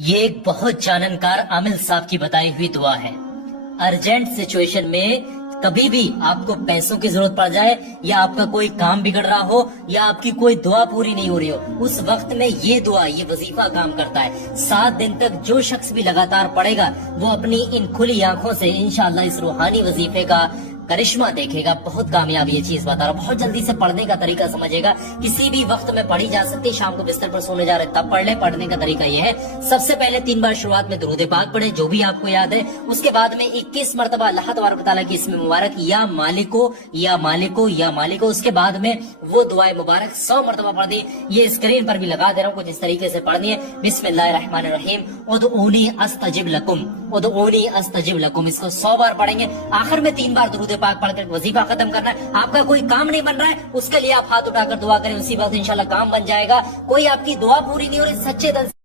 یہ ایک بہت جاننکار عامل صاحب کی بتائی ہوئی دعا ہے۔ ارجنٹ سچویشن میں کبھی بھی آپ کو پیسوں کی ضرورت پڑ جائے یا آپ کا کوئی کام بگڑ رہا ہو یا آپ کی کوئی دعا پوری نہیں ہو رہی ہو، اس وقت میں یہ دعا، یہ وظیفہ کام کرتا ہے۔ 7 دن تک جو شخص بھی لگاتار پڑھے گا وہ اپنی ان کھلی آنکھوں سے انشاءاللہ اس روحانی وظیفے کا کرشمہ دیکھے گا۔ بہت کامیاب یہ چیز بتا رہا ہوں۔ بہت جلدی سے پڑھنے کا طریقہ سمجھے گا، کسی بھی وقت میں پڑھی جا سکتی۔ شام کو بستر پر سونے جا رہے تب پڑھ لے۔ پڑھنے کا طریقہ یہ ہے، سب سے پہلے 3 بار شروعات میں درود پاک پڑھے جو بھی آپ کو یاد ہے، اس کے بعد میں 21 مرتبہ اللہ تبارک و تعالیٰ کی اسم مبارک یا مالکو یا مالکو یا مالکو، اس کے بعد میں وہ دعائے مبارک 100 مرتبہ پڑھ دی۔ یہ اسکرین پر بھی لگا دے رہا ہوں، کچھ اس طریقے سے پڑھنی ہے۔ بسم اللہ الرحمن الرحیم، ادعونی استجب لکم، ادعونی استجب لکم، اس کو 100 بار پڑھیں گے۔ آخر میں 3 بار درود پاک پڑھ کر وظیفہ ختم کرنا ہے۔ آپ کا کوئی کام نہیں بن رہا ہے، اس کے لیے آپ ہاتھ اٹھا کر دعا کریں، اسی وقت انشاءاللہ کام بن جائے گا۔ کوئی آپ کی دعا پوری نہیں ہو رہی، سچے دل سے